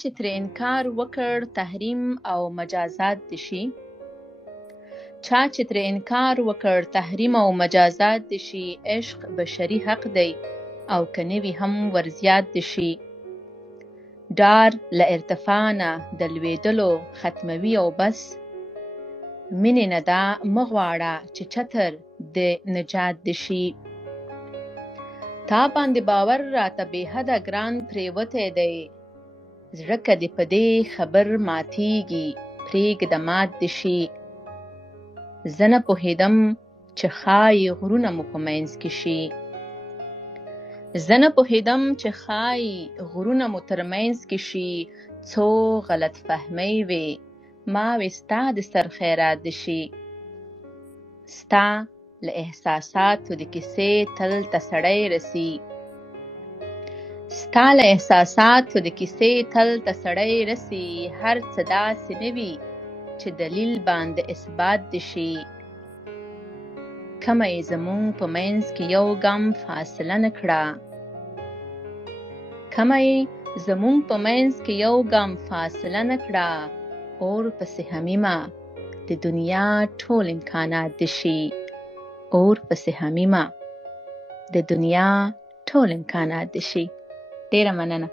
چې ترې انکار وکړ تحریم او مجازات دي شي. چا چې ترې انکار وکړ تحریم او مجازات دي شي، عشق بشري حق دی او که نه وي هم ورزیات دي شي. ډار له ارتفاع نه د لوېدلو ختموي او بس، مینې نه دا مه غواړه چې چتر د نجات دي شي. تا باندې باور راته بې حده ګران پرېوتی دی، زړه که دې په دې خبر ماتېږي پرېږده مات دې شي. زه نه پوهېدم چې ښایي غرونه مو په منځ کې شي. زه نه پوهېدم چې ښایي غرونه مو تر منځ کې شي. څو غلط فهمۍ وې، ما وې ستا د سر خیرات دې شي. ستا له احساساتو د کیسې تل ته سړی رسي. ستا له احساساتو د کیسې تل ته سړی رسي. هر څه داسې نه وي چې دلیل باندې اثبات دې شي. کمه یې زموږ په منځ کې یو ګام فاصله نه کړه. کمه یې زموږ په منځ کې یو ګام فاصله نه کړه. اور پسې حمیمه د دنیا ټول امکانات دې شي. اور پسې حمیمه د دنیا ټول امکانات دې شي. ډېره مننه.